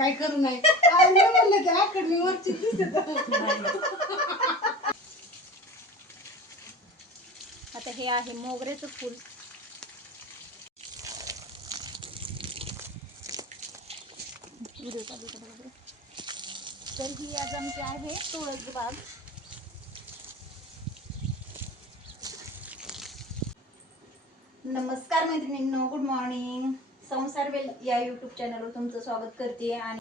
काय करू नाही आणि म्हणलं ते आकडणी वरची दिसत. आता हे आहे मोगऱ्याचं फूल. तर ही आज आमची आहे तुळस बाग. नमस्कार मैत्रिणींनो, गुड मॉर्निंग. संसार वेल या यूट्यूब चॅनलवर तुमचं स्वागत करते. आणि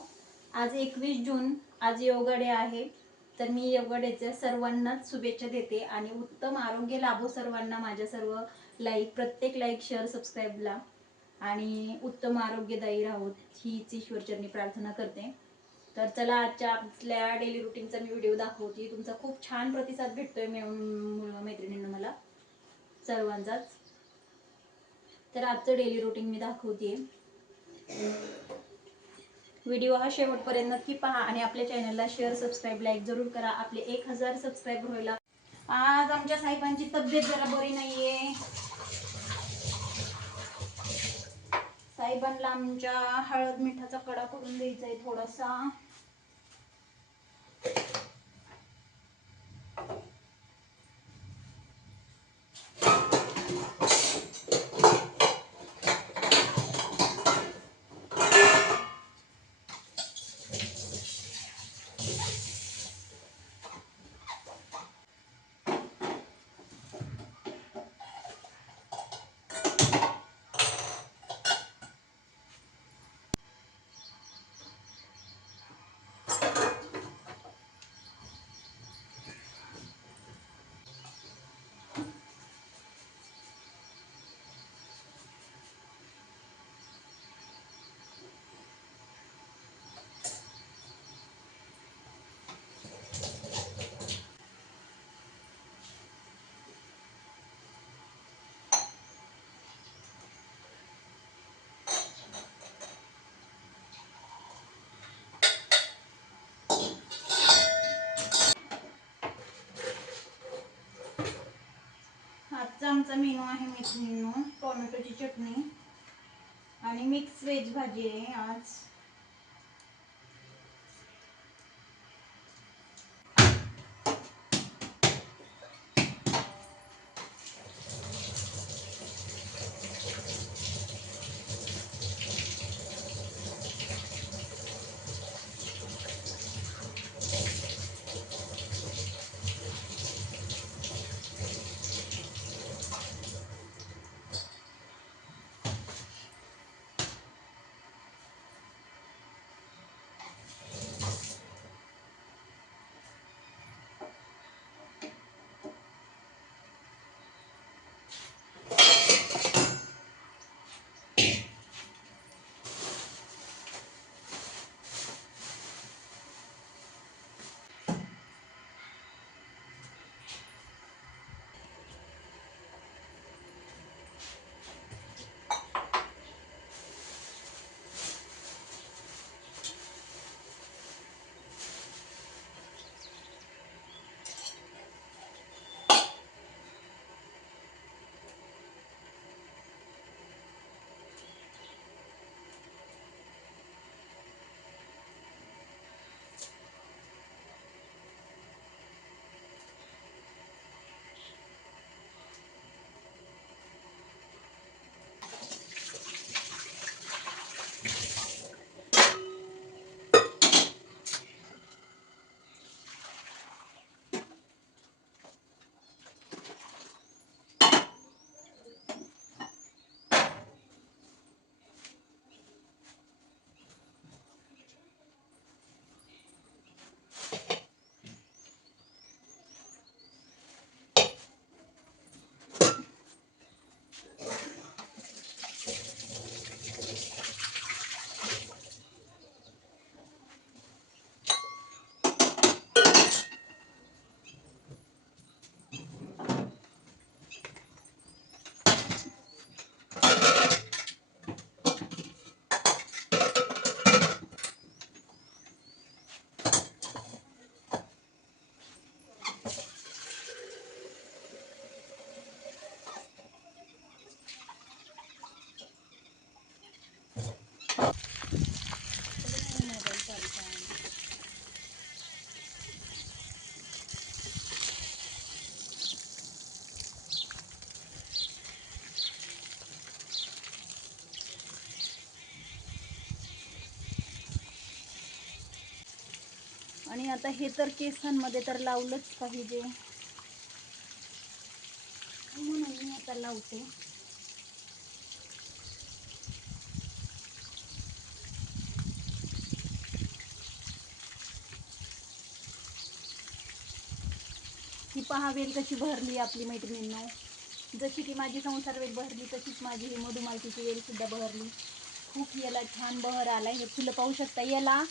आज 21 जून, आज योगा डे आहे. तर मी योगा डेच्या सर्वांनाच शुभेच्छा देते आणि उत्तम आरोग्य लाभो सर्वांना. माझ्या सर्व प्रत्येक लाईक शेअर सबस्क्राईबला आणि उत्तम आरोग्यदायी राहोत हीच ईश्वरचरणी प्रार्थना करते. तर चला, आजच्या आपल्या डेली रुटीनचा मी व्हिडिओ दाखवते. तुमचा खूप छान प्रतिसाद भेटतोय मैत्रिणींना, मला सर्वांचाच. तर आजचं डेली रुटीन मी दाखवते. व्हिडिओ हा शेवटपर्यंत नक्की पहा आणि आपल्या चॅनलला शेअर सबस्क्राईब लाईक जरूर करा. आपले 1000 सबस्क्राईबर व्हायला. आज आमच्या साहेबांची तब्येत जरा बरी नाहीये. साहेबांना आमच्या हळद मिठाचा कडा करून द्यायचा आहे थोडासा. आजचा आमचा मेनू आहे मैत्रिणींनो, टोमॅटोची चटणी आणि मिक्स व्हेज भाजी आहे आज. आणि आता हे तर केसांमध्ये तर लावलंच पाहिजे म्हणून मी आता लावते. ही पहा वेल कशी भरली आपली मैत्रिणींनो. जशी की माझी संसार वेल भरली तशीच माझी ही मधुमालतीची वेल सुद्धा भरली. खूप याला छान बहर आला. हे फुलं पाहू शकता. याला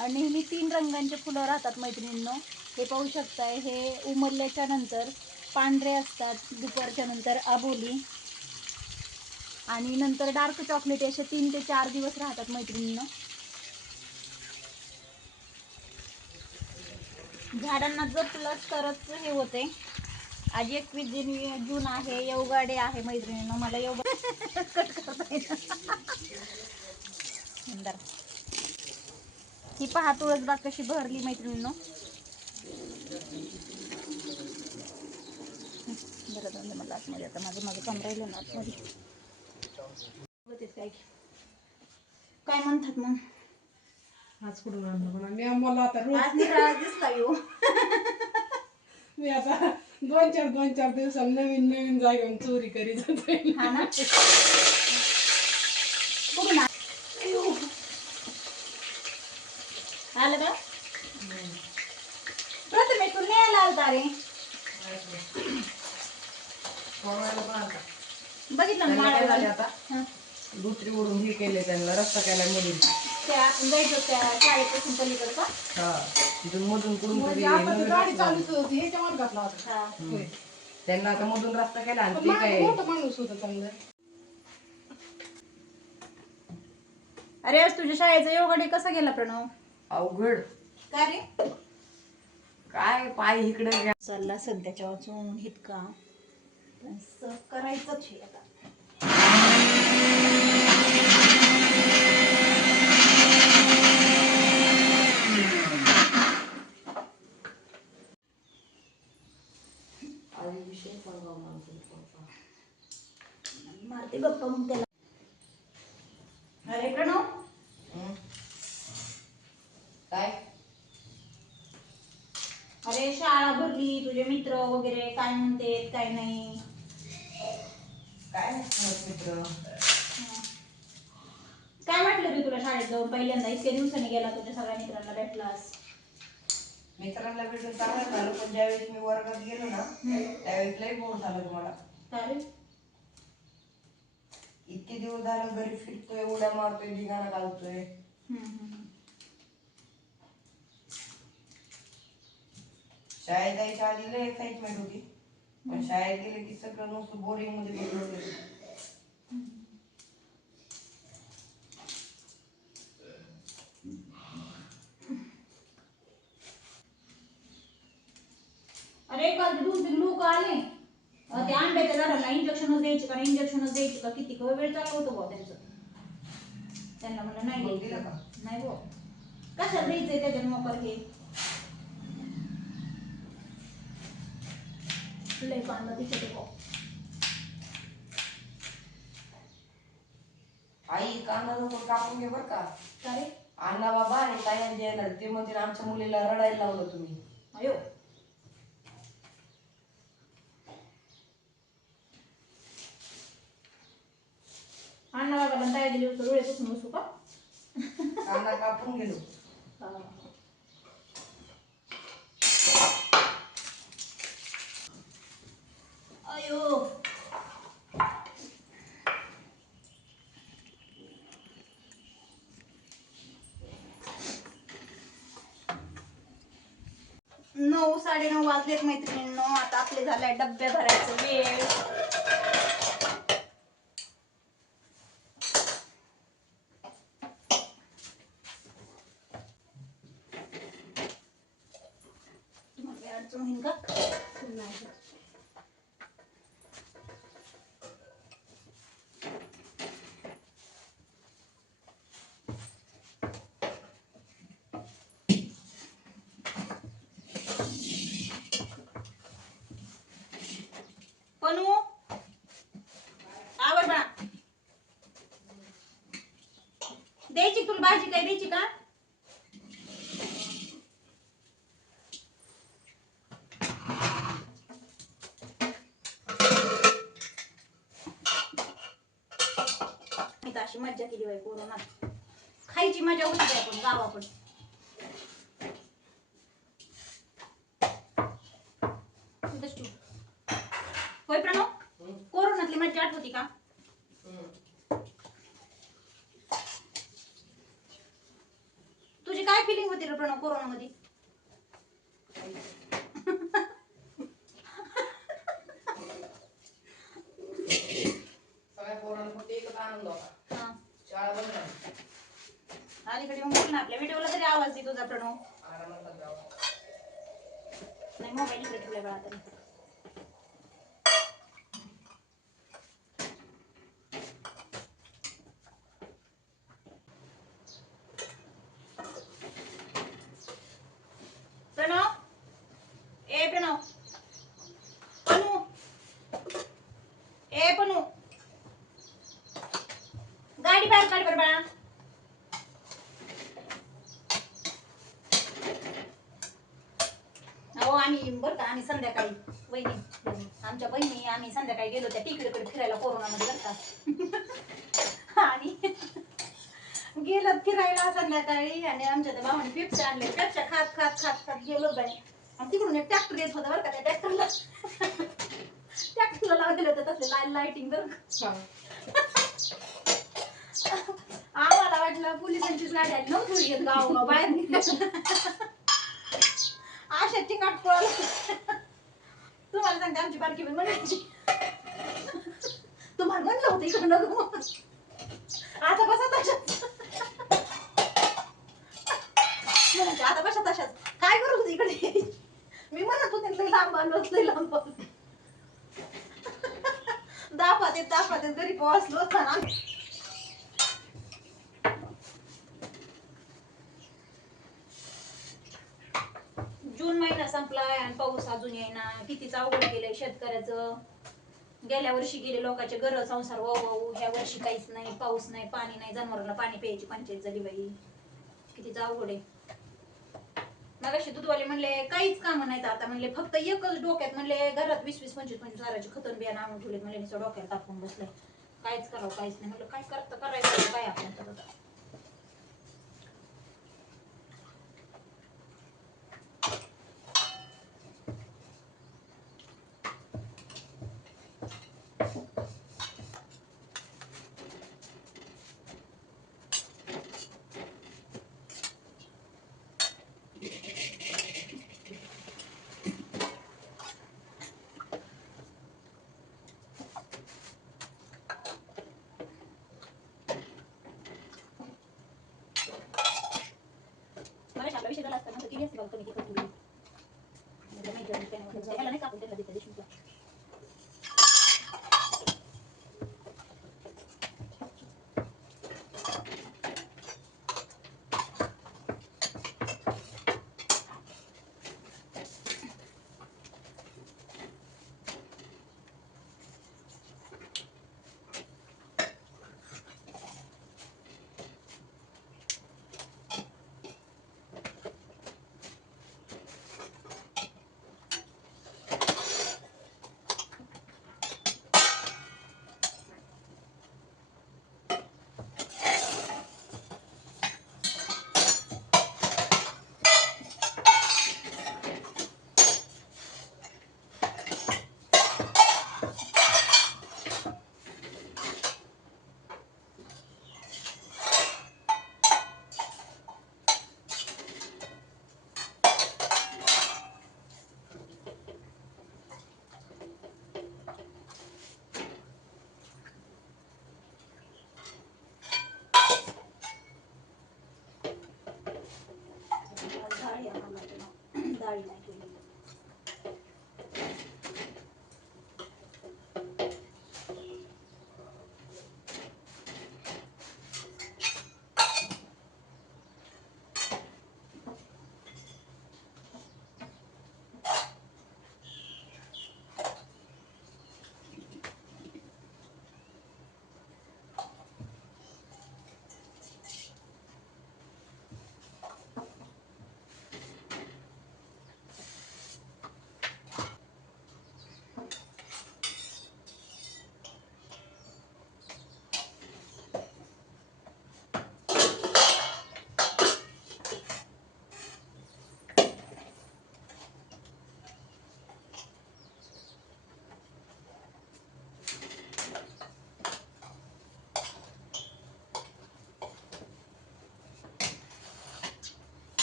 नेहमी 3 रंगांचे फुलं राहतात मैत्रिणींनो. हे पाहू शकताय. हे उमरल्याच्या नंतर पांढरे असतात, दुपारच्या नंतर आबोली आणि नंतर डार्क चॉकलेट असे 3 ते 4 दिवस राहतात मैत्रिणींनो. झाडांना जपलंच तरच हे होते. आज 21 जून आहे. येवगाडे आहे मैत्रिणींनो. मला कट करता येईल. सुंदर. ही पहा तुळसबाग कशी बहरली मैत्रिणींनो. बरं जाऊन मला आतमध्ये आता माझं काम राहिलं ना आतमध्ये. काय म्हणतात मग? आज कुठून आणलं पण मी मला आता रोज आज निराळा दिसला येऊ. मी आता 2-4 दिवसांनी नवीन जागेवरून चोरी करीत जाते. हा ना. कुठून आलं का? प्रथमेश तू न्यायला आलता रे. बघितलं ना माळाला. हा. दुसरी ओढून हे केले त्यांना रस्ता केला मधून. त्या आपण जायचं त्या शाळेपासून पलीकडे का? हा तिथून मधून कुठून तरी गाडी चालूच होती ह्याच्या मार्गातला होता. त्यांना आता मधून रस्ता केला आणि ते काय मोठं माणूस होतं चांगलं. अरे आज तुझ्या शाळेचा योगाडे कसा गेला प्रणव? अवघड. का रे? काय पाय इकडे चालला सध्याच्या वाचून इतका करायचंच हे आता. मारते गप्पा मग त्याला. अरे प्रणव काय अरे शाळा भरली, तुझे मित्र वगैरे काय म्हणते काय नाही. काय मित्र काय वाटलं रे तुला शाळेत जाऊन पहिल्यांदा इतक्या दिवसांनी गेला तुझ्या सगळ्या मित्रांना भेटलास? मित्रांना भेटून चांगलं झालं पण ज्यावेळेस मी वर्गात गेलो ना त्यावेळेस लई बोर झालं तुम्हाला. काय रे? इतके दिवस झालं घरी फिरतोय, उड्या मारतोय, धिगाणा घालतोय. शाळेत जायच्या आधी लय एक्साइटमेंट होती पण शाळेत गेले की सगळं नुसतं बोरिंग मध्ये गेलं. अरे काल 2-3 लोक आले. ते अंड्याच्या झाडाला इंजेक्शनच द्यायचे का किती वेळ चालू होतं बुवा त्यांचं. त्यांना म्हणलं नाही द्यायचं का? नाही बुवा. कशाला द्यायचंय त्याच्यात मोकर हे? लय कांदा तिथे बुवा. आई कांदा नको कापून घे बर का. काय? अण्णा बाबा आणि ताई येणार ते म्हणतील आमच्या मुलीला रडायला लावलं तुम्ही. अयो अण्णा बाबाला ताई दिली होती डोळे पुसून बसू का? कांदा कापून गेलो. अयो 9-9:30 वाजलेत मैत्रिणींनो. आता आपले झालाय डब्या भरायचं वेळ. तुम्हाला अडचण होईल का? नाही. पनू आवर बा. द्यायची तुला भाजी काय द्यायची का? बाई कोरोनात. खायची मजा होती बाई आपण गावाकडे. होय प्रणव, कोरोनातली मजा आठवती का? तुझी काय फिलिंग होती रे प्रणव कोरोनामध्ये? सगळ्या पोरांना फक्त एकच आनंद होता, हा, शाळा बंद झाली. अलीकडे मग बोल ना, आपल्या व्हिडिओला तरी आवाज दे तुझा प्रणव. आरामात जावं. नाही मोबाईल इकडे ठेवलाय बाळा तरी. प्रणव, ए प्रणव, पनू, ए पनू, गाडी बाहेर काढ बरं बाळा. हो आम्ही बरं का, आम्ही संध्याकाळी वहिनी आमच्या बहिणी आम्ही संध्याकाळी गेलो त्या टिकडीकडे फिरायला कोरोनामध्ये बरं का. आणि गेलो फिरायला संध्याकाळी आणि आमच्या त्या भावाने पेप्सी आणले. पेप्स्या खात खात खात खात गेलो बाई. आणि तिकडून एक ट्रॅक्टर येत होता बरं का. त्या ट्रॅक्टरला लावलेलं होतं तसले लाइटिंग बरं का. आम्हाला वाटलं पोलिसांचीच गाडी आली नव्हती येत गाव बाहेर. अशा ठिकाण पळालं. तुम्हाला सांगते आमची बारकी बहीण म्हणायची तुम्हाला म्हणलं होतं इकडं नको आता बसा तशाच. म्हणायचे आता बसा तशाच काय करू होती इकडे. मी म्हणत होते लई लांब आलो लई लांब आलो. दाफात घरी पोहोचलो असताना जून महिना संपलाय आणि पाऊस अजून येईना. कितीच अवघड गेलंय शेतकऱ्याचं. गेल्या वर्षी गेले लोकांचे घर संसार वाहू. ह्या वर्षी काहीच नाही, पाऊस नाही, पाणी नाही, जनावरांना पाणी प्यायची पंचायत झाली बाई. कितीच अवघड आहे. मगाशी दूधवाले म्हणले काहीच काम नाहीत आता. म्हणले फक्त एकच डोक्यात म्हणले घरात 20-25 हजाराची खतन बियाणं आणून ठेवले. म्हणले नुसतं डोक्याला टाकून बसलंय. काहीच करावं काहीच नाही. म्हणलं काय करायचं काय आपल्याला. आपला विषय झाला असता ना तर केली असते कमी तिखट थोडी. ह्याला नाही कापून त्याला देते देशमुखला.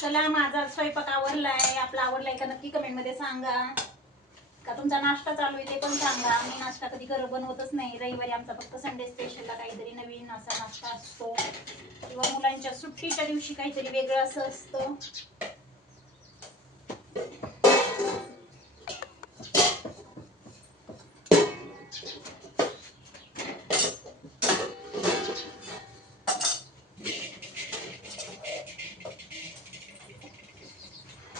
चला माझा स्वयंपाक आवरलाय, आपला आवरलाय का नक्की कमेंट मध्ये सांगा. का तुमचा नाश्ता चालू आहे ते पण सांगा. मी नाश्ता कधी घर बनवतच नाही. रविवारी आमचा फक्त संडे स्पेशलला काहीतरी नवीन असा नाश्ता असतो, किंवा मुलांच्या सुट्टीच्या दिवशी काहीतरी वेगळं असं असतं.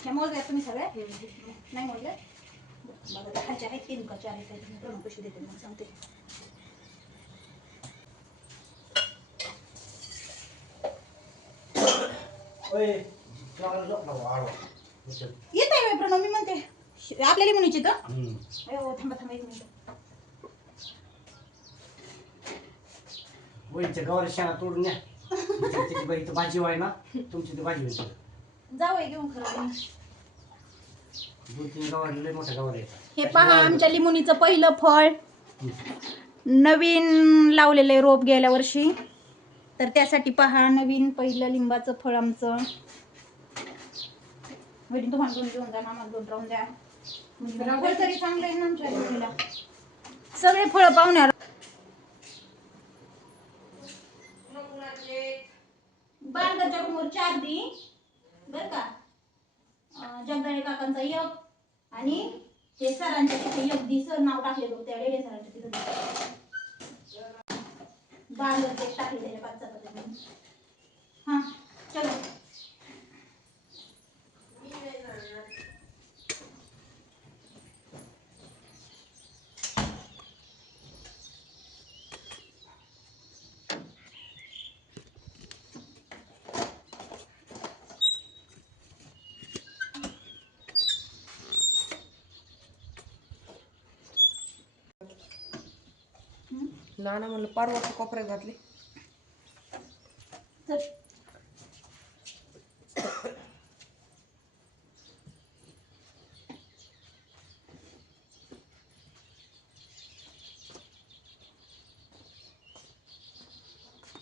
हे मोजले तुम्ही सगळे? नाही मोजले? बघा खायचे आहेत 3 का 4 आहेत. कशी देते मग सांगते. येत आहे प्रणव, मी म्हणते आपल्याला मुलीची तर थांबा थांबा 1 मिनिट. वहीच्या गवारी शेणा तोडून न्या. त्याची बाई तर भाजी आहे ना, तुमची ती भाजी होती. जाऊ घेऊन खरं. 2-3 गवारी लय मोठ्या गवारी आहेत. हे पहा आमच्या लिंबुनीचं पहिलं फळ नवीन लावलेलं रोप गेल्या वर्षी, तर त्यासाठी पहा नवीन पहिलं लिंबाचं फळ आमचं. वडील तुम्हाला 2 घेऊन जा, मामा 2 राहून द्या. फळ तरी चांगलं आहे ना आमच्या लिंबूला. सगळे फळ पाहुण्यार. बांधच्या रूमवर 4 दी बर का. जगदाळे काकांचा 1 आणि ते सरांच्या तिथे 1 दी. सर नाव टाकले बघ त्या रेडे सरांच्या तिथे. बांधर ते टाकले त्याच्या 5 चपात्या. हा चलो. नाना म्हणलं पारवाचं कोपऱ्यात घातले. चल.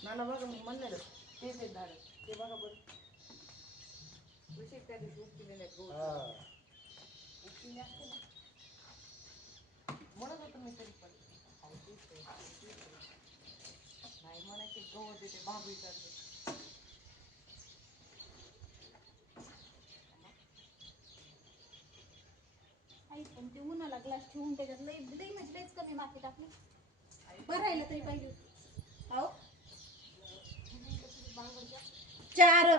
नाना बघा मग म्हणलं तेच आहेत झाड ते बघा बरं. त्या दिवशी उपटिलेले आहेत गवत. उपटिले असते ना म्हणत होतं मी तरी पण नाही म्हणायचे गवत येते बाबू करते. पण ते उन्हाला ग्लास ठेवून त्याच्यात लई लई म्हणजे लईच कमी माती टाकली. बरं राहिलं तरी पाहिजे. हो 4